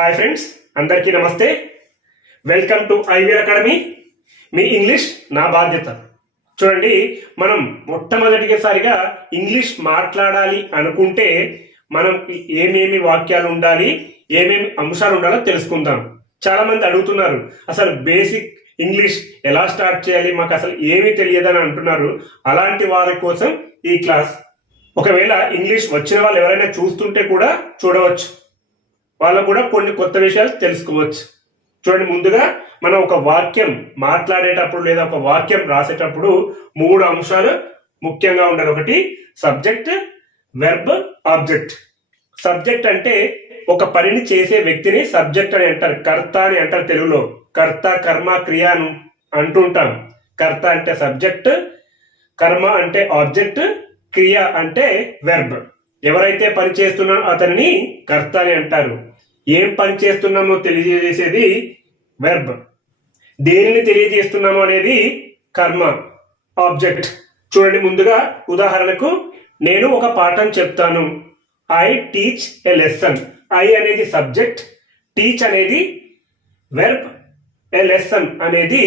Hi friends, అందరికీ నమస్తే. Welcome to IVR academy. Me English నా బాధ్యత. చూడండి, మనం మొట్టమొదటిసారిగా ఇంగ్లీష్ మాట్లాడాలి అనుకుంటే మనం ఏమేమి వాక్యాలు ఉండాలి, ఏమేమి అంశాలు ఉండాలో తెలుసుకుందాం. చాలా మంది అడుగుతున్నారు, అసలు బేసిక్ ఇంగ్లీష్ ఎలా స్టార్ట్ చేయాలి, మాకు అసలు ఏమీ తెలియదని అంటున్నారు. అలాంటి వారి కోసం ఈ క్లాస్. ఒకవేళ ఇంగ్లీష్ వచ్చిన వాళ్ళు ఎవరైనా చూస్తుంటే కూడా చూడవచ్చు, వాళ్ళకు కూడా కొన్ని కొత్త విషయాలు తెలుసుకోవచ్చు. చూడండి, ముందుగా మనం ఒక వాక్యం మాట్లాడేటప్పుడు లేదా ఒక వాక్యం రాసేటప్పుడు 3 అంశాలు ముఖ్యంగా ఉండాలి. ఒకటి సబ్జెక్ట్, వెర్బ్, ఆబ్జెక్ట్. సబ్జెక్ట్ అంటే ఒక పనిని చేసే వ్యక్తిని సబ్జెక్ట్ అని అంటారు, కర్త అని అంటారు. తెలుగులో కర్త, కర్మ, క్రియ అని అంటుంటాం. కర్త అంటే సబ్జెక్ట్, కర్మ అంటే ఆబ్జెక్ట్, క్రియ అంటే వెర్బ్. ఎవరైతే పని చేస్తున్నారో అతనిని కర్త అని అంటారు. ఏం పని చేస్తున్నామో తెలియజేసేది వెర్బ్. దేనిని తెలియజేస్తున్నామో అనేది కర్మ, ఆబ్జెక్ట్. చూడండి, ముందుగా ఉదాహరణకు నేను ఒక పాఠం చెప్తాను. I teach a lesson. I అనేది సబ్జెక్ట్, టీచ్ అనేది వెర్బ్, ఎ లెసన్ అనేది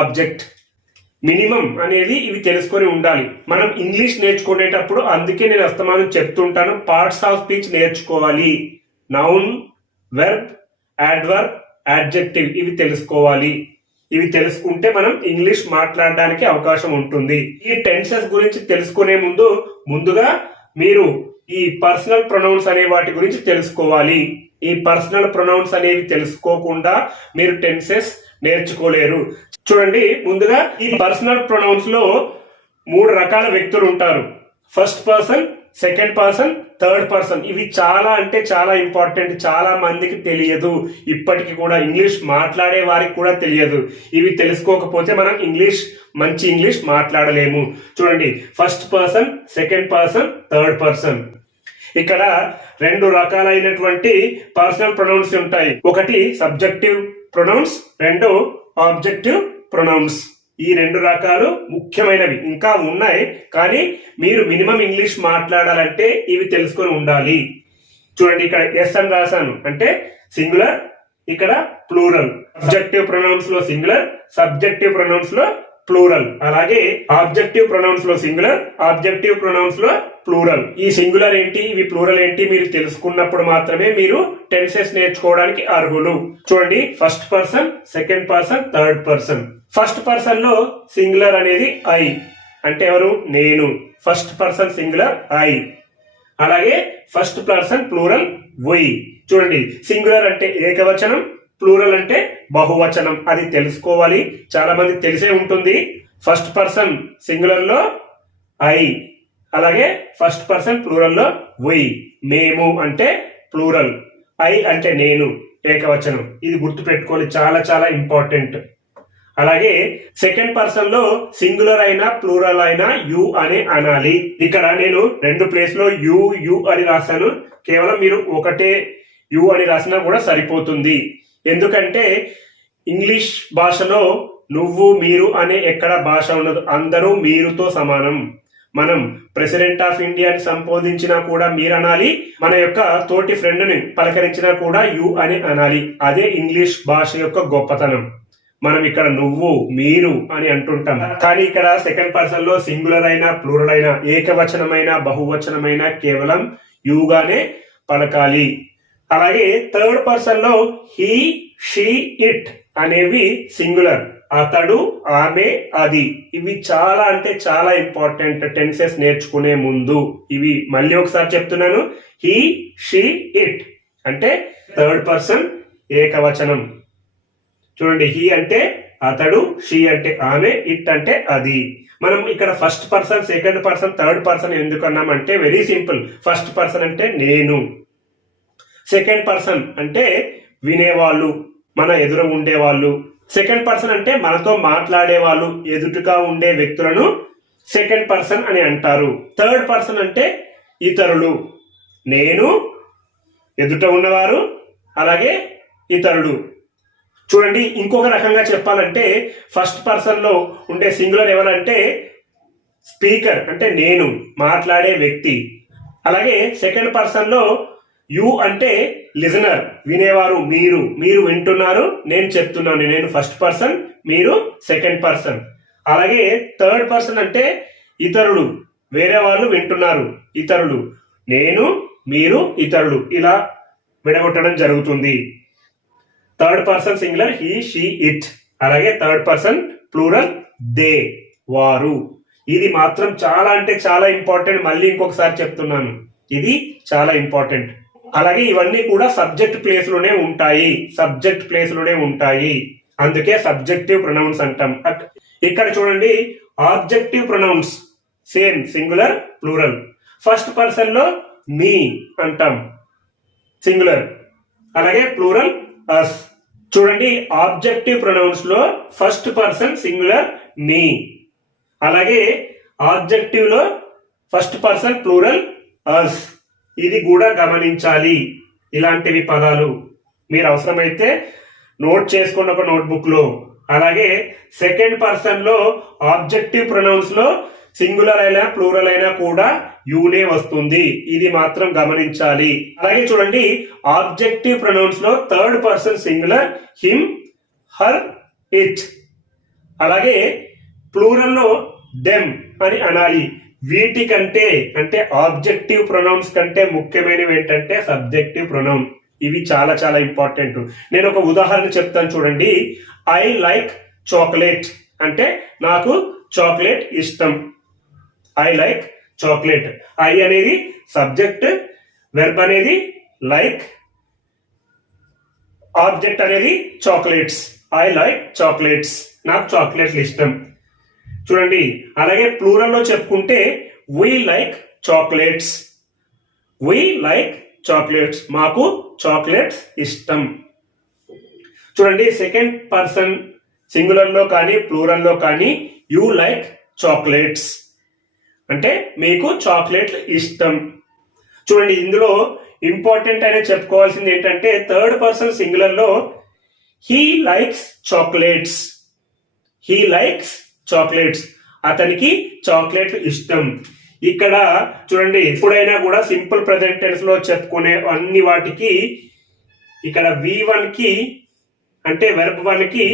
ఆబ్జెక్ట్. మినిమం అనేది ఇవి తెలుసుకొని ఉండాలి. మనం ఇంగ్లీష్ నేర్చుకునేటప్పుడు అందుకే నేను అస్తమానం చెప్తుంటాను, పార్ట్స్ ఆఫ్ స్పీచ్ నేర్చుకోవాలి. నౌన్, వెర్బ్, యాడ్వర్బ్, యాడ్జెక్టివ్ ఇవి తెలుసుకోవాలి. ఇవి తెలుసుకుంటే మనం ఇంగ్లీష్ మాట్లాడడానికి అవకాశం ఉంటుంది. ఈ టెన్సెస్ గురించి తెలుసుకునే ముందుగా మీరు ఈ పర్సనల్ ప్రొనౌన్స్ అనే వాటి గురించి తెలుసుకోవాలి. ఈ పర్సనల్ ప్రొనౌన్స్ అనేవి తెలుసుకోకుండా మీరు టెన్సెస్ నేర్చుకోలేరు. చూడండి, ముందుగా ఈ పర్సనల్ ప్రొనౌన్స్ లో 3 రకాల వ్యక్తులు ఉంటారు. First person, second person, third person. ఇవి చాలా అంటే చాలా ఇంపార్టెంట్. చాలా మందికి తెలియదు, ఇప్పటికి కూడా ఇంగ్లీష్ మాట్లాడే వారికి కూడా తెలియదు. ఇవి తెలుసుకోకపోతే మనం మంచి ఇంగ్లీష్ మాట్లాడలేము. చూడండి, first person, second person, third person. ఇక్కడ 2 రకాలైనటువంటి పర్సనల్ ప్రొనౌన్స్ ఉంటాయి. ఒకటి సబ్జెక్టివ్ ప్రొనౌన్స్, 2 ఆబ్జెక్టివ్ ప్రొనౌన్స్. ఈ 2 రకాలు ముఖ్యమైనవి. ఇంకా ఉన్నాయి, కానీ మీరు మినిమం ఇంగ్లీష్ మాట్లాడాలంటే ఇవి తెలుసుకొని ఉండాలి. చూడండి, ఇక్కడ ఎస్ అని రాశాను అంటే సింగులర్, ఇక్కడ ప్లూరల్. సబ్జెక్టివ్ ప్రొనౌన్స్ లో సింగులర్, సబ్జెక్టివ్ ప్రొనౌన్స్ లో ప్లూరల్. అలాగే ఆబ్జెక్టివ్ ప్రొనౌన్స్ లో సింగులర్, ఆబ్జెక్టివ్ ప్రొనౌన్స్ లో ప్లూరల్. ఈ సింగులర్ ఏంటి, ఇవి ప్లూరల్ ఏంటి మీరు తెలుసుకున్నప్పుడు మాత్రమే మీరు టెన్సెస్ నేర్చుకోవడానికి అర్హులు. చూడండి, first person, second person, third person. First person లో సింగులర్ అనేది ఐ అంటే ఎవరు, నేను. First person singular I. అలాగే ఫస్ట్ పర్సన్ ప్లూరల్ వై. చూడండి, సింగులర్ అంటే ఏకవచనం, ప్లూరల్ అంటే బహువచనం. అది తెలుసుకోవాలి. చాలా మంది తెలిసే ఉంటుంది. ఫస్ట్ పర్సన్ సింగులర్ లో ఐ, అలాగే ఫస్ట్ పర్సన్ ప్లూరల్ లో వై. మేము అంటే ప్లూరల్, ఐ అంటే నేను ఏకవచనం. ఇది గుర్తు పెట్టుకోవాలి, చాలా చాలా ఇంపార్టెంట్. అలాగే సెకండ్ పర్సన్ లో సింగులర్ అయినా ప్లూరల్ అయినా యు అనే అనాలి. ఇక్కడ నేను 2 ప్లేస్ లో యు అని రాశాను. కేవలం మీరు ఒకటే యు అని రాసినా కూడా సరిపోతుంది. ఎందుకంటే ఇంగ్లీష్ భాషలో నువ్వు, మీరు అనే ఎక్కడ భాష ఉండదు. అందరూ మీరుతో సమానం. మనం ప్రెసిడెంట్ ఆఫ్ ఇండియాని సంబోధించినా కూడా మీరు అనాలి. మన యొక్క తోటి ఫ్రెండ్ ని పలకరించినా కూడా యు అని అనాలి. అదే ఇంగ్లీష్ భాష యొక్క గొప్పతనం. మనం ఇక్కడ నువ్వు, మీరు అని అంటుంటాం, కానీ ఇక్కడ సెకండ్ పర్సన్ లో సింగులర్ అయినా ప్లూరల్ అయినా ఏకవచనమైన బహువచనమైన కేవలం యుగానే పలకాలి. అలాగే థర్డ్ పర్సన్ లో హీ, షీ, ఇట్ అనేవి సింగులర్. అతడు, ఆమె, అది. ఇవి చాలా అంటే చాలా ఇంపార్టెంట్ టెన్సెస్ నేర్చుకునే ముందు. ఇవి మళ్ళీ ఒకసారి చెప్తున్నాను. హీ, షీ, ఇట్ అంటే థర్డ్ పర్సన్ ఏకవచనం. చూడండి, హీ అంటే అతడు, షీ అంటే ఆమె, ఇట్ అంటే అది. మనం ఇక్కడ first person, second person, third person ఎందుకు అన్నామంటే వెరీ సింపుల్. ఫస్ట్ పర్సన్ అంటే నేను, సెకండ్ పర్సన్ అంటే వినేవాళ్ళు, మన ఎదురు ఉండేవాళ్ళు. సెకండ్ పర్సన్ అంటే మనతో మాట్లాడే వాళ్ళు, ఎదుటిగా ఉండే వ్యక్తులను సెకండ్ పర్సన్ అని అంటారు. థర్డ్ పర్సన్ అంటే ఇతరులు, నేను, ఎదుట ఉన్నవారు, అలాగే ఇతరులు. చూడండి, ఇంకొక రకంగా చెప్పాలంటే ఫస్ట్ పర్సన్ లో ఉండే సింగులర్ ఎవరంటే స్పీకర్ అంటే నేను, మాట్లాడే వ్యక్తి. అలాగే సెకండ్ పర్సన్ లో యు అంటే లిజనర్, వినేవారు, మీరు వింటున్నారు, నేను చెప్తున్నాను, నేను ఫస్ట్ పర్సన్, మీరు సెకండ్ పర్సన్. అలాగే థర్డ్ పర్సన్ అంటే ఇతరులు, వేరే వాళ్ళు వింటున్నారు, ఇతరులు, నేను, మీరు, ఇతరులు, ఇలా విడగొట్టడం జరుగుతుంది. Third person singular he, she, it. అలాగే థర్డ్ పర్సన్ ప్లూరల్ దే, వారు. ఇది మాత్రం చాలా అంటే చాలా ఇంపార్టెంట్. మళ్ళీ ఇంకొకసారి చెప్తున్నాను, ఇది చాలా ఇంపార్టెంట్. అలాగే ఇవన్నీ కూడా సబ్జెక్ట్ ప్లేస్ లోనే ఉంటాయి. అందుకే సబ్జెక్టివ్ ప్రొనౌన్స్ అంటాం. ఇక్కడ చూడండి, objective pronouns same, singular, plural. First person లో మీ అంటాం, సింగులర్. అలాగే ప్లూరల్ అస్. చూడండి, ఆబ్జెక్టివ్ ప్రొనౌన్స్ లో ఫస్ట్ పర్సన్ సింగులర్ మీ, అలాగే ఆబ్జెక్టివ్ లో ఫస్ట్ పర్సన్ ప్లూరల్ అస్. ఇది కూడా గమనించాలి. ఇలాంటివి పదాలు మీరు అవసరమైతే నోట్ చేసుకోండి ఒక నోట్బుక్ లో. అలాగే సెకండ్ పర్సన్ లో ఆబ్జెక్టివ్ ప్రొనౌన్స్ లో సింగులర్ అయినా ప్లూరల్ అయినా కూడా యూనే వస్తుంది. ఇది మాత్రం గమనించాలి. అలాగే చూడండి, ఆబ్జెక్టివ్ ప్రొనౌన్స్ లో third person singular him, her, it. అలాగే ప్లూరల్ లో దెమ్ అని అనాలి. వీటికంటే అంటే ఆబ్జెక్టివ్ ప్రొనౌన్స్ కంటే ముఖ్యమైనవి ఏంటంటే సబ్జెక్టివ్ ప్రొనౌన్. ఇవి చాలా చాలా ఇంపార్టెంట్. నేను ఒక ఉదాహరణ చెప్తాను చూడండి. ఐ లైక్ చాక్లెట్ అంటే నాకు చాక్లెట్ ఇష్టం. I like chocolate. ఐ అనేది సబ్జెక్ట్, వెర్బ్ అనేది లైక్, ఆబ్జెక్ట్ అనేది చాక్లెట్స్. ఐ లైక్ చాక్లెట్స్, నాకు చాక్లెట్లు ఇష్టం. చూడండి, అలాగే ప్లూరల్ లో చెప్పుకుంటే we like chocolates. We like chocolates, మాకు చాక్లెట్స్ ఇష్టం. చూడండి, సెకండ్ పర్సన్ సింగులర్ లో కానీ ప్లూరల్ లో కానీ యూ లైక్ చాక్లెట్స్ అంటే మీకు చాక్లెట్లు ఇష్టం. చూడండి, ఇందులో ఇంపార్టెంట్ అనేది చెప్పుకోవాల్సింది ఏంటంటే థర్డ్ పర్సన్ సింగులర్ లో he likes chocolates. He likes chocolates, అతనికి చాక్లెట్లు ఇష్టం. ఇక్కడ చూడండి, ఎప్పుడైనా కూడా సింపుల్ ప్రెజెంట్ టెన్స్ లో చెప్పుకునే అన్ని వాటికి ఇక్కడ V1 కి అంటే వెర్బ్ 1 కి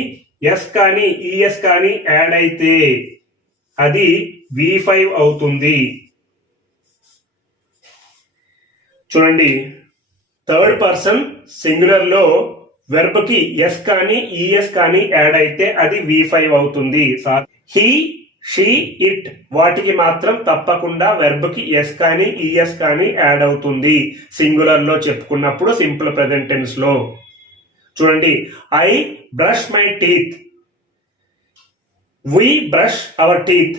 ఎస్ కానీ ఈఎస్ కానీ యాడ్ అయితే అది V5 అవుతుంది. చూడండి, థర్డ్ పర్సన్ సింగులర్ లో వెర్బ్ కి ఎస్ కానీ ఈఎస్ కానీ యాడ్ అయితే అది V5 అవుతుంది. హీ, షీ, ఇట్ వాటికి మాత్రం తప్పకుండా వెర్బ్ కి ఎస్ కానీ ఈఎస్ కానీ యాడ్ అవుతుంది సింగులర్ లో చెప్పుకున్నప్పుడు సింపుల్ ప్రెజెంట్ టెన్స్ లో. చూడండి, I brush my teeth. We brush our teeth.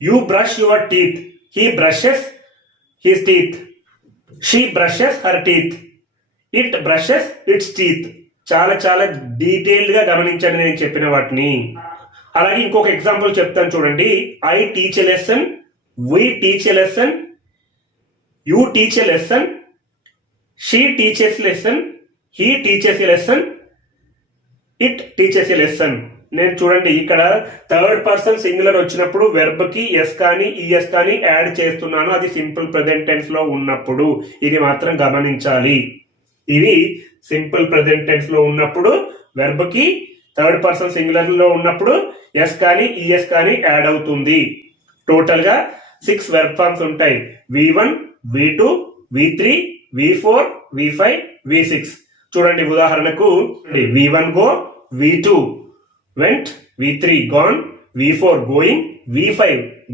You brush your teeth. He brushes his teeth. She brushes her teeth. It brushes its teeth. చాలా చాలా detailed గా గమనించండి నేను చెప్పిన వాటిని. అలాగే ఇంకొక ఎగ్జాంపుల్ చెప్తాను చూడండి. I teach a lesson. We teach a lesson. You teach a lesson. She teaches a lesson. He teaches a lesson. It teaches a lesson. నేను చూడండి, ఇక్కడ థర్డ్ పర్సన్ సింగులర్ వచ్చినప్పుడు వెర్బ్ కి ఎస్ కానీ ఈఎస్ కానీ add చేస్తున్నాను. అది simple present tense లో ఉన్నప్పుడు. ఇది మాత్రం గమనించాలి. ఇవి సింపుల్ ప్రెజెంట్ టెన్స్ లో ఉన్నప్పుడు వెర్బ్ కి థర్డ్ పర్సన్ సింగులర్ లో ఉన్నప్పుడు ఎస్ కానీ ఈఎస్ కానీ యాడ్ అవుతుంది. టోటల్ గా 6 వెర్బ్ ఫార్మ్స్ ఉంటాయి. V1, V2, V3, V4, V5, V6. చూడండి, ఉదాహరణకు V1 go, V2 went, V3 gone, V4 going, V5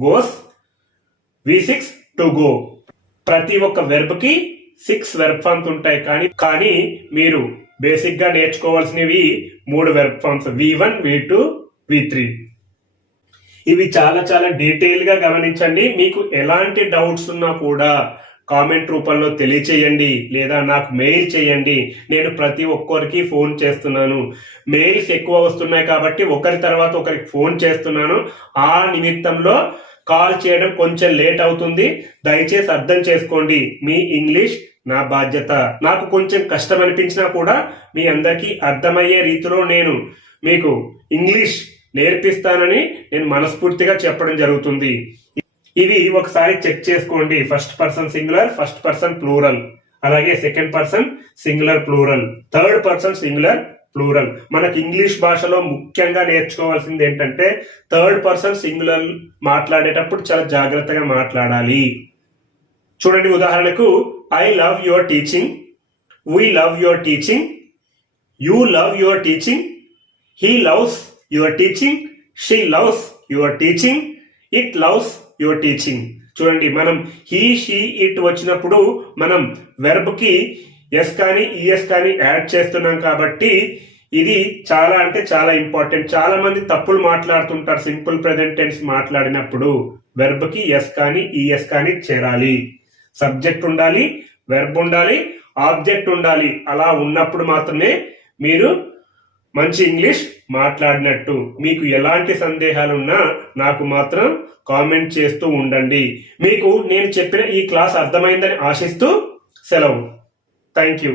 goes, V6 to go. ప్రతి ఒక్క వెర్బ్ కి 6 వెర్బ్ ఫార్మ్స్ ఉంటాయి. కానీ మీరు బేసిక్ గా నేర్చుకోవాల్సినవి 3 verb forms, V1, V2, V3. ఇవి చాలా చాలా డీటెయిల్ గా గమనించండి. మీకు ఎలాంటి డౌట్స్ ఉన్నా కూడా కామెంట్ రూపంలో తెలియచేయండి, లేదా నాకు మెయిల్ చేయండి. నేను ప్రతి ఒక్కరికి ఫోన్ చేస్తున్నాను. మెయిల్స్ ఎక్కువ వస్తున్నాయి కాబట్టి ఒకరి తర్వాత ఒకరికి ఫోన్ చేస్తున్నాను. ఆ నిమిత్తంలో కాల్ చేయడం కొంచెం లేట్ అవుతుంది. దయచేసి అర్థం చేసుకోండి. మీ ఇంగ్లీష్ నా బాధ్యత. నాకు కొంచెం కష్టం అనిపించినా కూడా మీ అందరికీ అర్థమయ్యే రీతిలో నేను మీకు ఇంగ్లీష్ నేర్పిస్తానని నేను మనస్ఫూర్తిగా చెప్పడం జరుగుతుంది. ఇవి ఒకసారి చెక్ చేసుకోండి. First person singular, first person plural. అలాగే second person singular plural, third person singular plural. మనకి ఇంగ్లీష్ భాషలో ముఖ్యంగా నేర్చుకోవాల్సింది ఏంటంటే థర్డ్ పర్సన్ సింగులర్ మాట్లాడేటప్పుడు చాలా జాగ్రత్తగా మాట్లాడాలి. చూడండి, ఉదాహరణకు I love your teaching, we love your teaching, you love your teaching, he loves your teaching, she loves your teaching, it loves your teaching. చూడండి, మనం హీ షీ ఇట్ వచ్చినప్పుడు మనం వెర్బ్ కి ఎస్ కానీ ఈఎస్ కానీ యాడ్ చేస్తున్నాం కాబట్టి ఇది చాలా అంటే చాలా ఇంపార్టెంట్. చాలా మంది తప్పులు మాట్లాడుతుంటారు సింపుల్ ప్రెజెంట్ టెన్స్ మాట్లాడినప్పుడు. వెర్బ్ కి ఎస్ కానీ ఈఎస్ కానీ చేరాలి, సబ్జెక్ట్ ఉండాలి, వెర్బ్ ఉండాలి, ఆబ్జెక్ట్ ఉండాలి. అలా ఉన్నప్పుడు మాత్రమే మీరు మంచి ఇంగ్లీష్ మాట్లాడినట్టు. మీకు ఎలాంటి సందేహాలున్నా నాకు మాత్రం కామెంట్ చేస్తూ ఉండండి. మీకు నేను చెప్పిన ఈ క్లాస్ అర్థమైందని ఆశిస్తూ సెలవు. Thank you.